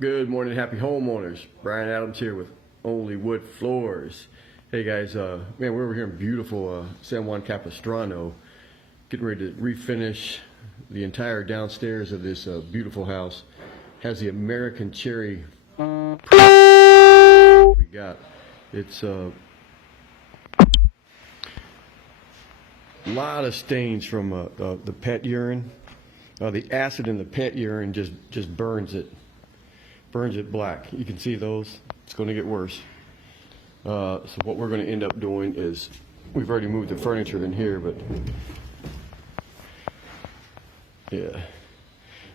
Good morning, happy homeowners. Brian Adams here with Only Wood Floors. Hey guys, man, we're over here in beautiful San Juan Capistrano, getting ready to refinish the entire downstairs of this beautiful house. Has the American cherry we got. It's a lot of stains from the pet urine. The acid in the pet urine just burns it black. You can see those. It's going to get worse. So what we're going to end up doing is, we've already moved the furniture in here, but yeah,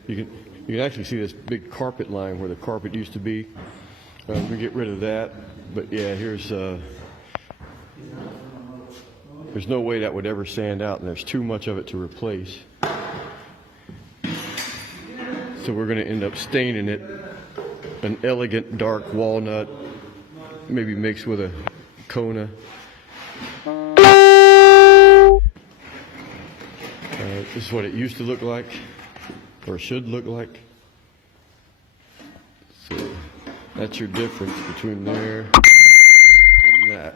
you can actually see this big carpet line where the carpet used to be. We get rid of that, but yeah, there's no way that would ever sand out, and there's too much of it to replace. So we're going to end up staining it an elegant dark walnut, maybe mixed with a Kona. This is what it used to look like, or should look like. So that's your difference between there and that.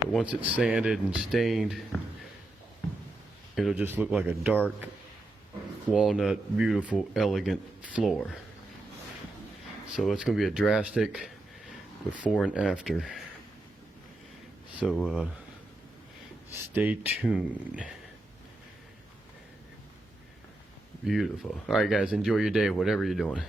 But once it's sanded and stained, it'll just look like a dark walnut, beautiful, elegant floor. So it's going to be a drastic before and after. So stay tuned. Beautiful. All right, guys, enjoy your day, whatever you're doing.